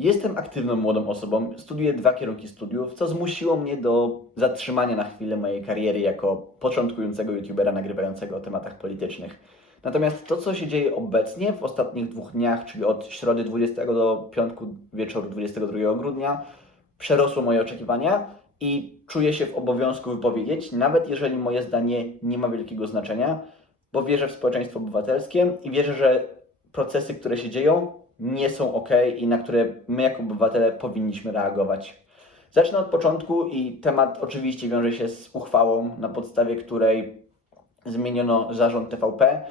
Jestem aktywną młodą osobą, studiuję dwa kierunki studiów, co zmusiło mnie do zatrzymania na chwilę mojej kariery jako początkującego youtubera nagrywającego o tematach politycznych. Natomiast to, co się dzieje obecnie w ostatnich dwóch dniach, czyli od środy 20 do piątku wieczoru 22 grudnia, przerosło moje oczekiwania i czuję się w obowiązku wypowiedzieć, nawet jeżeli moje zdanie nie ma wielkiego znaczenia, bo wierzę w społeczeństwo obywatelskie i wierzę, że procesy, które się dzieją, nie są ok i na które my jako obywatele powinniśmy reagować. Zacznę od początku i temat oczywiście wiąże się z uchwałą, na podstawie której zmieniono zarząd TVP.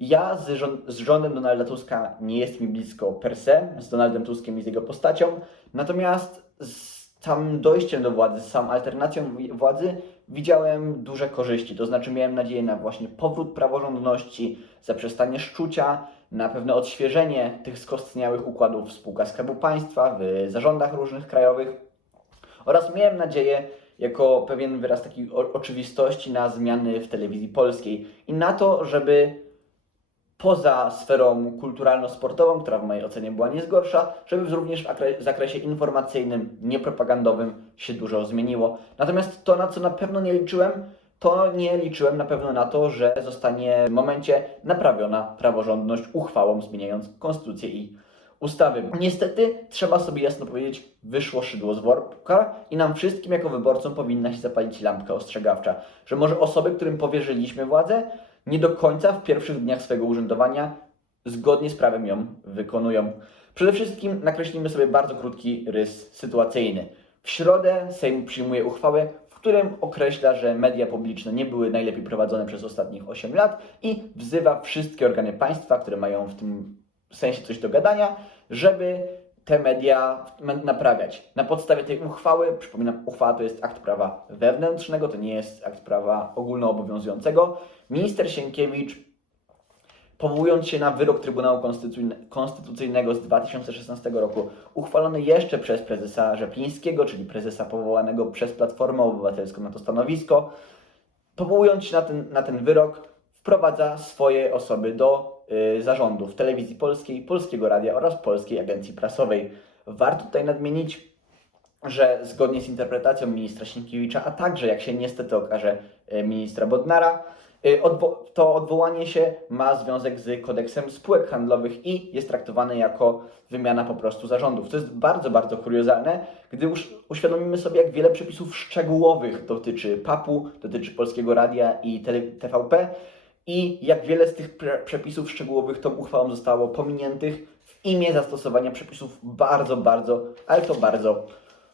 Ja z, rząd, z rządem Donalda Tuska nie jest mi blisko per se, z Donaldem Tuskiem i z jego postacią, natomiast z samym dojściem do władzy, z samą alternacją władzy widziałem duże korzyści. To znaczy miałem nadzieję na właśnie powrót praworządności, zaprzestanie szczucia, na pewne odświeżenie tych skostniałych układów w spółkach Skarbu Państwa, w zarządach różnych krajowych oraz miałem nadzieję jako pewien wyraz takiej oczywistości na zmiany w telewizji polskiej i na to, żeby poza sferą kulturalno-sportową, która w mojej ocenie była nie zgorsza, żeby również w akre- zakresie informacyjnym, niepropagandowym się dużo zmieniło. Natomiast to, na co na pewno nie liczyłem, to nie liczyłem na pewno na to, że zostanie w momencie naprawiona praworządność uchwałą zmieniając konstytucję i ustawy. Niestety, trzeba sobie jasno powiedzieć, wyszło szydło z worka i nam wszystkim jako wyborcom powinna się zapalić lampka ostrzegawcza, że może osoby, którym powierzyliśmy władzę, nie do końca w pierwszych dniach swojego urzędowania zgodnie z prawem ją wykonują. Przede wszystkim nakreślimy sobie bardzo krótki rys sytuacyjny. W środę Sejm przyjmuje uchwałę, którym określa, że media publiczne nie były najlepiej prowadzone przez ostatnich 8 lat i wzywa wszystkie organy państwa, które mają w tym sensie coś do gadania, żeby te media naprawiać. Na podstawie tej uchwały, przypominam, uchwała to jest akt prawa wewnętrznego, to nie jest akt prawa ogólnoobowiązującego. Minister Sienkiewicz, powołując się na wyrok Trybunału Konstytucyjne- Konstytucyjnego z 2016 roku, uchwalony jeszcze przez prezesa Rzeplińskiego, czyli prezesa powołanego przez Platformę Obywatelską na to stanowisko, powołując się na ten, na ten wyrok, wprowadza swoje osoby do y, zarządów Telewizji Polskiej, Polskiego Radia oraz Polskiej Agencji Prasowej. Warto tutaj nadmienić, że zgodnie z interpretacją ministra Sienkiewicza, a także, jak się niestety okaże, y, ministra Bodnara, odwo- to odwołanie się ma związek z kodeksem spółek handlowych i jest traktowane jako wymiana po prostu zarządów. To jest bardzo, bardzo kuriozalne, gdy już uświadomimy sobie, jak wiele przepisów szczegółowych dotyczy PAP-u, dotyczy Polskiego Radia i TVP i jak wiele z tych przepisów szczegółowych tą uchwałą zostało pominiętych w imię zastosowania przepisów bardzo, bardzo, ale to bardzo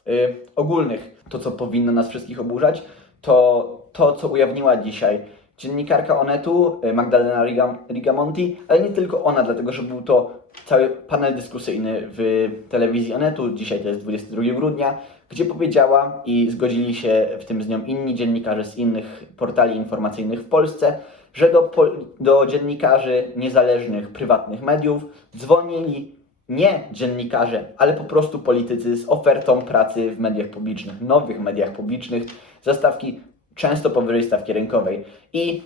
y, ogólnych. To, co powinno nas wszystkich oburzać, to to, co ujawniła dzisiaj dziennikarka Onetu, y, Magdalena Riga- Rigamonti, ale nie tylko ona, dlatego że był to cały panel dyskusyjny w telewizji Onetu, dzisiaj to jest 22 grudnia, gdzie powiedziała i zgodzili się w tym z nią inni dziennikarze z innych portali informacyjnych w Polsce, że do, do dziennikarzy niezależnych, prywatnych mediów dzwonili nie dziennikarze, ale po prostu politycy z ofertą pracy w mediach publicznych, nowych mediach publicznych, za stawki często powyżej stawki rynkowej. I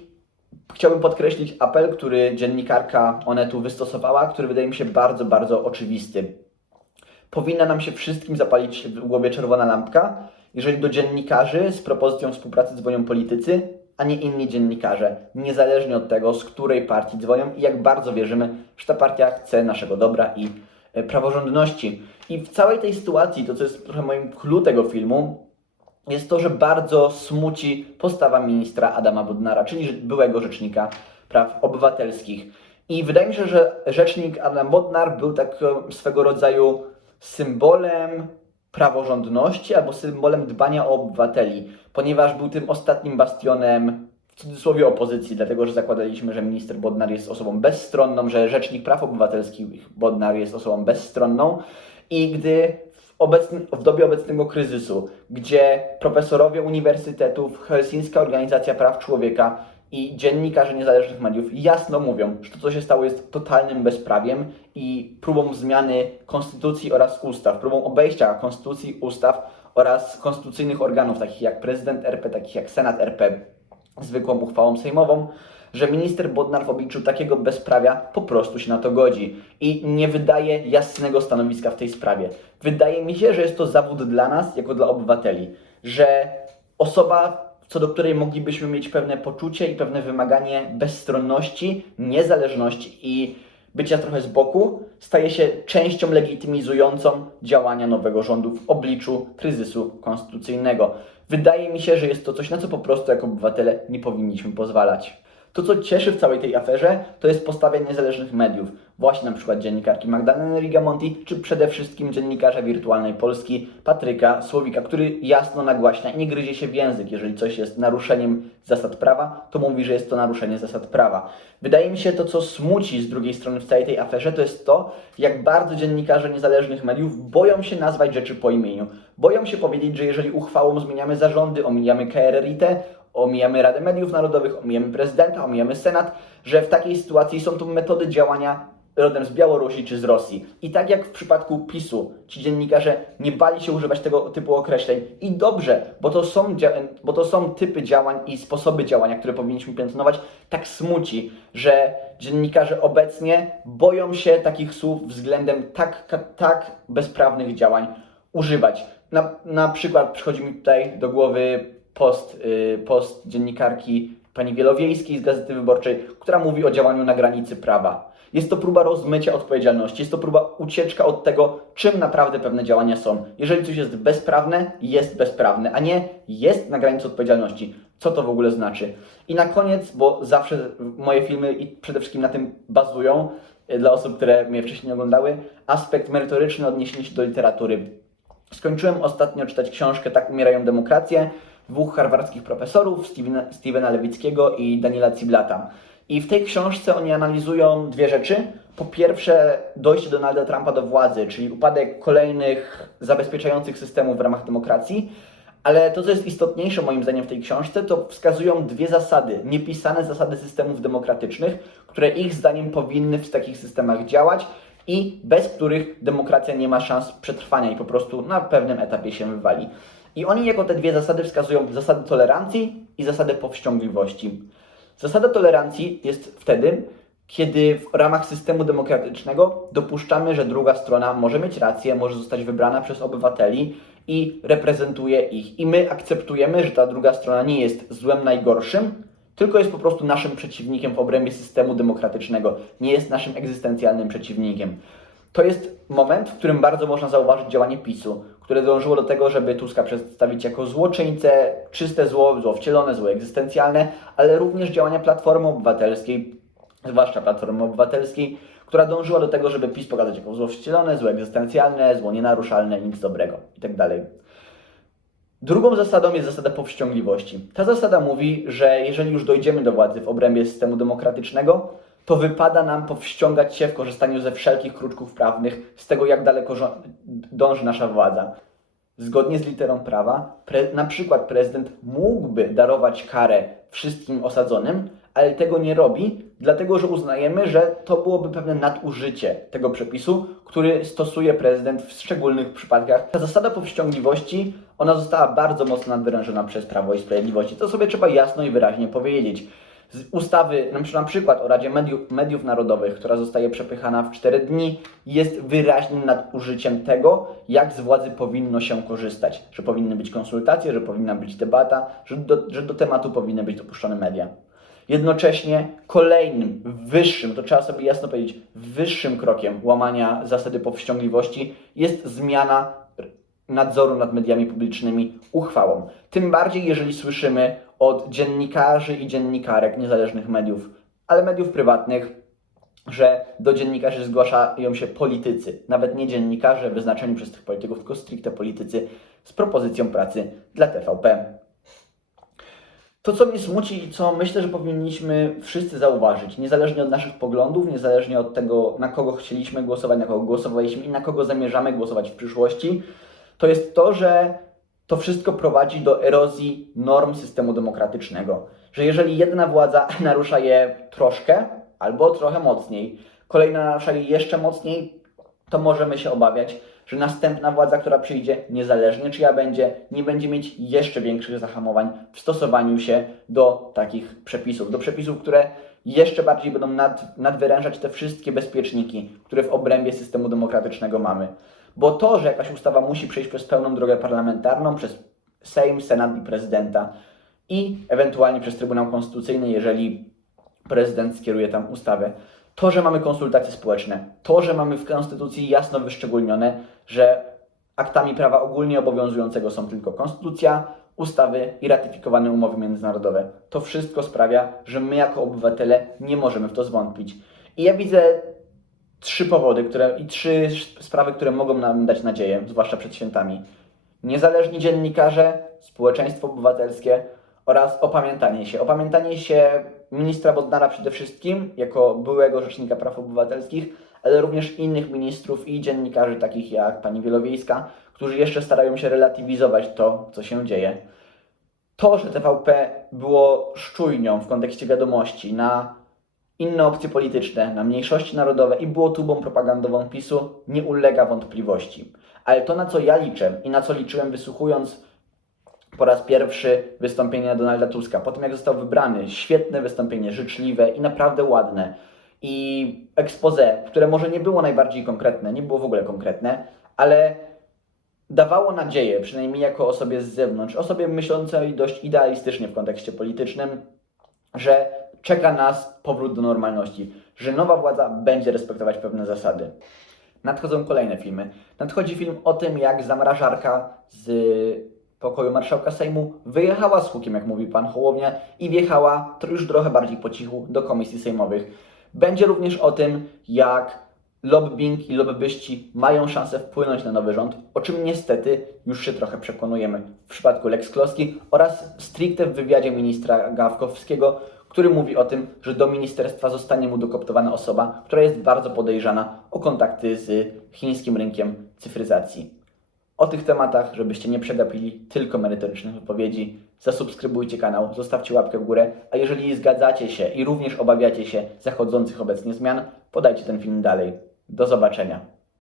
chciałbym podkreślić apel, który dziennikarka Onetu wystosowała, który wydaje mi się bardzo, bardzo oczywisty. Powinna nam się wszystkim zapalić w głowie czerwona lampka, jeżeli do dziennikarzy z propozycją współpracy dzwonią politycy, a nie inni dziennikarze, niezależnie od tego, z której partii dzwonią i jak bardzo wierzymy, że ta partia chce naszego dobra i e, praworządności. I w całej tej sytuacji, to co jest trochę moim clue tego filmu, jest to, że bardzo smuci postawa ministra Adama Bodnara, czyli byłego rzecznika praw obywatelskich. I wydaje mi się, że rzecznik Adam Bodnar był takim swego rodzaju symbolem praworządności albo symbolem dbania o obywateli, ponieważ był tym ostatnim bastionem w cudzysłowie opozycji, dlatego że zakładaliśmy, że minister Bodnar jest osobą bezstronną, że rzecznik praw obywatelskich Bodnar jest osobą bezstronną i gdy obecnym, w dobie obecnego kryzysu, gdzie profesorowie uniwersytetów, Helsińska Organizacja Praw Człowieka i dziennikarze niezależnych mediów jasno mówią, że to, co się stało, jest totalnym bezprawiem i próbą zmiany konstytucji oraz ustaw, próbą obejścia konstytucji, ustaw oraz konstytucyjnych organów, takich jak prezydent RP, takich jak Senat RP, zwykłą uchwałą sejmową, że minister Bodnar w obliczu takiego bezprawia po prostu się na to godzi i nie wydaje jasnego stanowiska w tej sprawie. Wydaje mi się, że jest to zawód dla nas, jako dla obywateli, że osoba, co do której moglibyśmy mieć pewne poczucie i pewne wymaganie bezstronności, niezależności i bycia trochę z boku, staje się częścią legitymizującą działania nowego rządu w obliczu kryzysu konstytucyjnego. Wydaje mi się, że jest to coś, na co po prostu jako obywatele nie powinniśmy pozwalać. To, co cieszy w całej tej aferze, to jest postawa niezależnych mediów. Właśnie na przykład dziennikarki Magdaleny Rigamonti, czy przede wszystkim dziennikarza Wirtualnej Polski Patryka Słowika, który jasno nagłaśnia i nie gryzie się w język. Jeżeli coś jest naruszeniem zasad prawa, to mówi, że jest to naruszenie zasad prawa. Wydaje mi się to, co smuci z drugiej strony w całej tej aferze, to jest to, jak bardzo dziennikarze niezależnych mediów boją się nazwać rzeczy po imieniu. Boją się powiedzieć, że jeżeli uchwałą zmieniamy zarządy, omijamy KRRiT, omijamy Radę Mediów Narodowych, omijamy prezydenta, omijamy Senat, że w takiej sytuacji są to metody działania rodem z Białorusi czy z Rosji. I tak jak w przypadku PiSu, ci dziennikarze nie bali się używać tego typu określeń. I dobrze, bo to są, bo to są typy działań i sposoby działania, które powinniśmy piętnować. Tak smuci, że dziennikarze obecnie boją się takich słów względem tak, tak bezprawnych działań używać. Na, na przykład przychodzi mi tutaj do głowy post, y, post dziennikarki pani Wielowiejskiej z Gazety Wyborczej, która mówi o działaniu na granicy prawa. Jest to próba rozmycia odpowiedzialności, jest to próba ucieczka od tego, czym naprawdę pewne działania są. Jeżeli coś jest bezprawne, jest bezprawne, a nie jest na granicy odpowiedzialności. Co to w ogóle znaczy? I na koniec, bo zawsze moje filmy i przede wszystkim na tym bazują, y, dla osób, które mnie wcześniej nie oglądały, aspekt merytoryczny odniesienie się do literatury. Skończyłem ostatnio czytać książkę Tak umierają demokracje dwóch harwardzkich profesorów, Stevena, Stevena Lewickiego i Daniela Ciblata. I w tej książce oni analizują dwie rzeczy. Po pierwsze, dojście Donalda Trumpa do władzy, czyli upadek kolejnych zabezpieczających systemów w ramach demokracji. Ale to, co jest istotniejsze moim zdaniem w tej książce, to wskazują dwie zasady, niepisane zasady systemów demokratycznych, które ich zdaniem powinny w takich systemach działać i bez których demokracja nie ma szans przetrwania i po prostu na pewnym etapie się wywali. I oni jako te dwie zasady wskazują zasadę tolerancji i zasadę powściągliwości. Zasada tolerancji jest wtedy, kiedy w ramach systemu demokratycznego dopuszczamy, że druga strona może mieć rację, może zostać wybrana przez obywateli i reprezentuje ich. I my akceptujemy, że ta druga strona nie jest złem najgorszym, tylko jest po prostu naszym przeciwnikiem w obrębie systemu demokratycznego, nie jest naszym egzystencjalnym przeciwnikiem. To jest moment, w którym bardzo można zauważyć działanie PiSu, które dążyło do tego, żeby Tuska przedstawić jako złoczyńcę, czyste zło, zło wcielone, zło egzystencjalne, ale również działania Platformy Obywatelskiej, zwłaszcza Platformy Obywatelskiej, która dążyła do tego, żeby PiS pokazać jako zło wcielone, zło egzystencjalne, zło nienaruszalne, nic dobrego itd. Drugą zasadą jest zasada powściągliwości. Ta zasada mówi, że jeżeli już dojdziemy do władzy w obrębie systemu demokratycznego, to wypada nam powściągać się w korzystaniu ze wszelkich kruczków prawnych, z tego jak daleko dąży nasza władza. Zgodnie z literą prawa, pre, na przykład prezydent mógłby darować karę wszystkim osadzonym, ale tego nie robi, dlatego że uznajemy, że to byłoby pewne nadużycie tego przepisu, który stosuje prezydent w szczególnych przypadkach. Ta zasada powściągliwości, ona została bardzo mocno nadwyrężona przez Prawo i Sprawiedliwość. To sobie trzeba jasno i wyraźnie powiedzieć. Z ustawy, na przykład- o Radzie Mediów, Mediów Narodowych, która zostaje przepychana w 4 dni, jest wyraźnym nadużyciem tego, jak z władzy powinno się korzystać. Że powinny być konsultacje, że powinna być debata, że do, że do tematu powinny być dopuszczone media. Jednocześnie kolejnym, wyższym, to trzeba sobie jasno powiedzieć, wyższym krokiem łamania zasady powściągliwości jest zmiana nadzoru nad mediami publicznymi uchwałą. Tym bardziej, jeżeli słyszymy od dziennikarzy i dziennikarek niezależnych mediów, ale mediów prywatnych, że do dziennikarzy zgłaszają się politycy, nawet nie dziennikarze wyznaczeni przez tych polityków, tylko stricte politycy z propozycją pracy dla TVP. To, co mnie smuci i co myślę, że powinniśmy wszyscy zauważyć, niezależnie od naszych poglądów, niezależnie od tego, na kogo chcieliśmy głosować, na kogo głosowaliśmy i na kogo zamierzamy głosować w przyszłości, to jest to, że to wszystko prowadzi do erozji norm systemu demokratycznego. Że jeżeli jedna władza narusza je troszkę albo trochę mocniej, kolejna narusza je jeszcze mocniej, to możemy się obawiać, że następna władza, która przyjdzie, niezależnie czyja będzie, nie będzie mieć jeszcze większych zahamowań w stosowaniu się do takich przepisów, do przepisów, które jeszcze bardziej będą nad, nadwyrężać te wszystkie bezpieczniki, które w obrębie systemu demokratycznego mamy. Bo to, że jakaś ustawa musi przejść przez pełną drogę parlamentarną, przez Sejm, Senat i prezydenta i ewentualnie przez Trybunał Konstytucyjny, jeżeli prezydent skieruje tam ustawę. To, że mamy konsultacje społeczne, to, że mamy w Konstytucji jasno wyszczególnione, że aktami prawa ogólnie obowiązującego są tylko konstytucja, ustawy i ratyfikowane umowy międzynarodowe. To wszystko sprawia, że my jako obywatele nie możemy w to zwątpić. I ja widzę trzy powody które, i trzy sprawy, które mogą nam dać nadzieję, zwłaszcza przed świętami. Niezależni dziennikarze, społeczeństwo obywatelskie oraz opamiętanie się. Opamiętanie się ministra Bodnara przede wszystkim, jako byłego rzecznika praw obywatelskich, ale również innych ministrów i dziennikarzy, takich jak pani Wielowiejska, którzy jeszcze starają się relatywizować to, co się dzieje. To, że TVP było szczujnią w kontekście wiadomości na inne opcje polityczne, na mniejszości narodowe i było tubą propagandową PiSu, nie ulega wątpliwości. Ale to, na co ja liczę i na co liczyłem wysłuchując po raz pierwszy wystąpienia Donalda Tuska, po tym jak został wybrany, świetne wystąpienie, życzliwe i naprawdę ładne. I expose, które może nie było najbardziej konkretne, nie było w ogóle konkretne, ale dawało nadzieję, przynajmniej jako osobie z zewnątrz, osobie myślącej dość idealistycznie w kontekście politycznym, że czeka nas powrót do normalności, że nowa władza będzie respektować pewne zasady. Nadchodzą kolejne filmy. Nadchodzi film o tym, jak zamrażarka z pokoju marszałka Sejmu wyjechała z hukiem, jak mówi pan Hołownia, i wjechała już trochę bardziej po cichu do komisji sejmowych. Będzie również o tym, jak lobbying i lobbyści mają szansę wpłynąć na nowy rząd, o czym niestety już się trochę przekonujemy w przypadku Lex Kloski oraz stricte w wywiadzie ministra Gawkowskiego, który mówi o tym, że do ministerstwa zostanie mu dokoptowana osoba, która jest bardzo podejrzana o kontakty z chińskim rynkiem cyfryzacji. O tych tematach, żebyście nie przegapili tylko merytorycznych wypowiedzi, zasubskrybujcie kanał, zostawcie łapkę w górę, a jeżeli zgadzacie się i również obawiacie się zachodzących obecnie zmian, podajcie ten film dalej. Do zobaczenia.